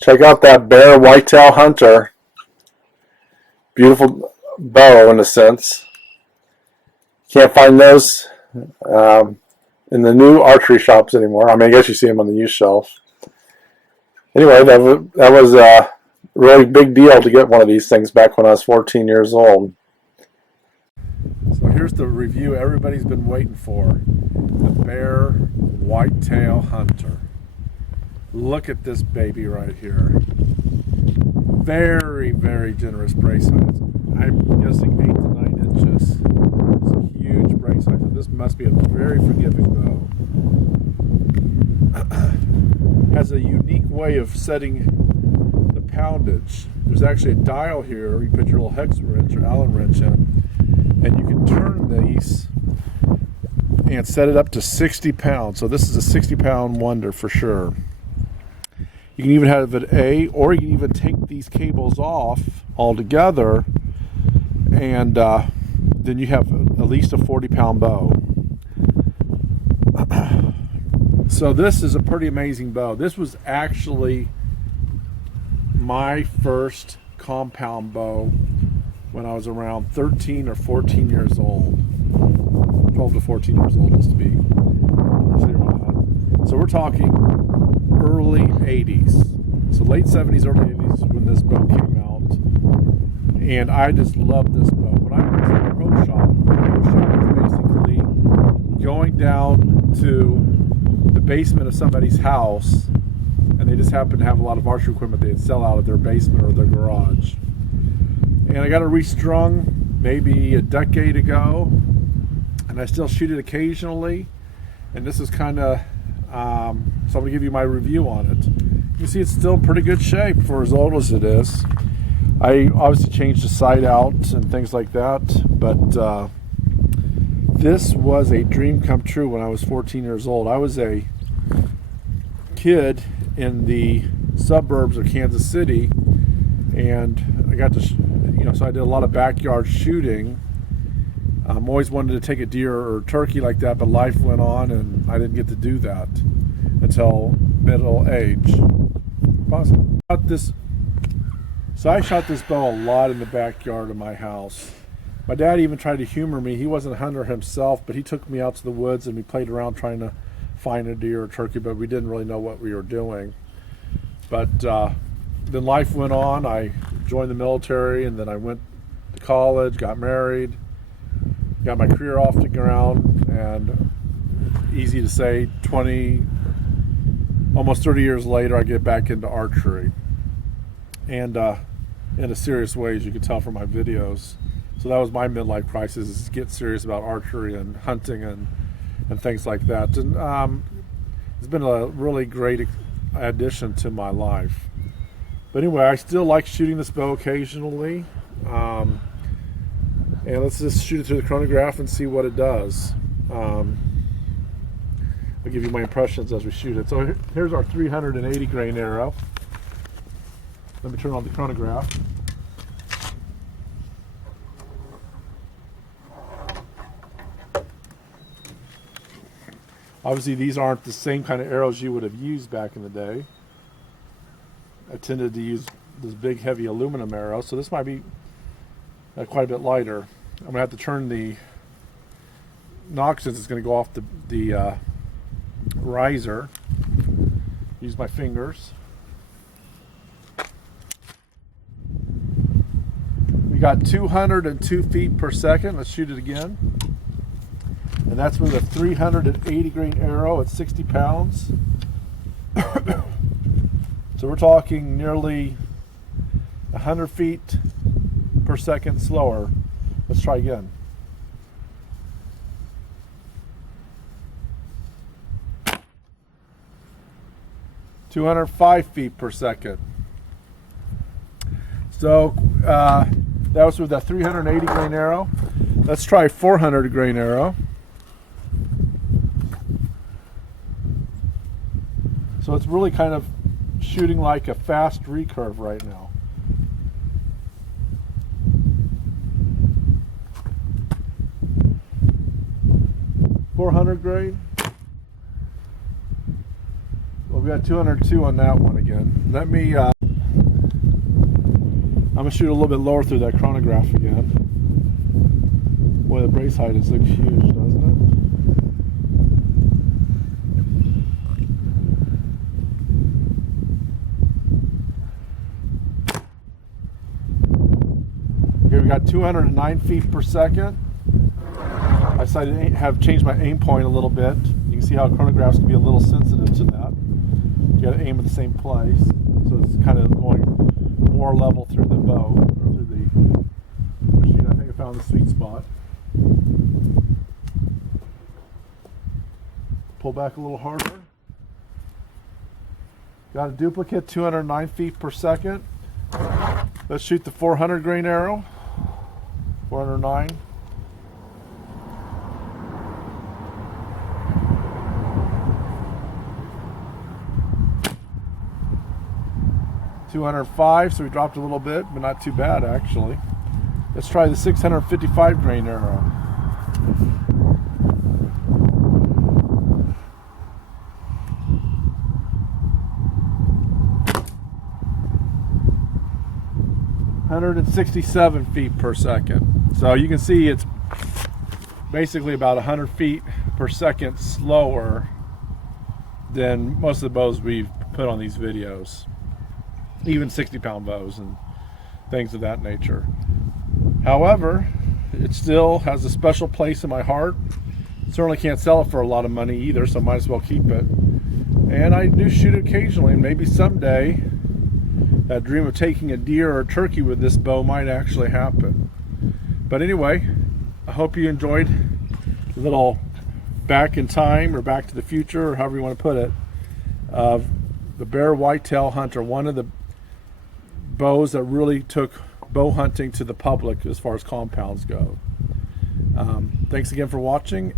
Check out that Bear Whitetail Hunter. Beautiful bow in a sense. Can't find those in the new archery shops anymore. I mean, I guess you see them on the used shelf. Anyway, that was a really big deal to get one of these things back when I was 14 years old. So here's the review everybody's been waiting for. The Bear Whitetail Hunter. Look at this baby right here. Very, very generous brace size. I'm guessing 8 to 9 inches. It's a huge brace size. So this must be a very forgiving bow. Has a unique way of setting the poundage. There's actually a dial here. You put your little hex wrench or Allen wrench in, and you can turn these and set it up to 60 pounds. So this is a 60-pound wonder for sure. You can even have it A, or you can even take these cables off altogether, and then you have at least a 40-pound bow. So this is a pretty amazing bow. This was actually my first compound bow when I was around 13 or 14 years old. 12 to 14 years old, just to be clear on that. So we're talking early 80s. So late 70s, early 80s when this bow came out. And I just loved this bow. When I went to the pro shop was basically going down to the basement of somebody's house, and they just happened to have a lot of archery equipment they'd sell out of their basement or their garage. And I got it restrung maybe a decade ago, and I still shoot it occasionally. And this is kind of, so I'm going to give you my review on it. You can see it's still in pretty good shape for as old as it is. I obviously changed the sight out and things like that, but this was a dream come true when I was 14 years old. I was a kid in the suburbs of Kansas City, and I got to, so I did a lot of backyard shooting. Always wanted to take a deer or turkey like that, but life went on and I didn't get to do that until middle age. So I shot this bow a lot in the backyard of my house. My dad even tried to humor me. He wasn't a hunter himself, but he took me out to the woods and we played around trying to find a deer or turkey, but we didn't really know what we were doing. But then life went on. I joined the military, and then I went to college, got married, got my career off the ground, and easy to say, 20, almost 30 years later, I get back into archery. And in a serious way, as you can tell from my videos. So that was my midlife crisis, is to get serious about archery and hunting and things like that. And it's been a really great addition to my life. But anyway, I still like shooting this bow occasionally. And let's just shoot it through the chronograph and see what it does. I'll give you my impressions as we shoot it. So here's our 380 grain arrow. Let me turn on the chronograph. Obviously, these aren't the same kind of arrows you would have used back in the day. I tended to use this big, heavy aluminum arrow, so this might be quite a bit lighter. I'm going to have to turn the knock since it's going to go off the riser. Use my fingers. We got 202 feet per second. Let's shoot it again. And that's with a 380 grain arrow at 60 pounds. So we're talking nearly 100 feet per second slower. Let's try again. "205 feet per second." So that was with a 380 grain arrow. Let's try 400 grain arrow. So it's really kind of shooting like a fast recurve right now. .400 grain. Well, got 202 on that one again. Let me, I'm gonna shoot a little bit lower through that chronograph again. Boy, the brace height looks huge, doesn't it? Okay, we got 209 feet per second. I decided to have changed my aim point a little bit. You can see how chronographs can be a little sensitive to that. You got to aim at the same place, so it's kind of going more level through the bow, or through the machine. I think I found the sweet spot. Pull back a little harder. Got a duplicate, 209 feet per second. Let's shoot the 400 grain arrow. 409. $205, so we dropped a little bit, but not too bad actually. Let's try the 655 grain arrow. $167 feet per second. So you can see it's basically about 100 feet per second slower than most of the bows we've put on these videos. Even 60-pound bows and things of that nature. However, it still has a special place in my heart. Certainly can't sell it for a lot of money either, so might as well keep it. And I do shoot it occasionally, and maybe someday that dream of taking a deer or a turkey with this bow might actually happen. But anyway, I hope you enjoyed a little back in time, or back to the future, or however you want to put it, of the Bear Whitetail Hunter, one of the bows that really took bow hunting to the public as far as compounds go. Thanks again for watching.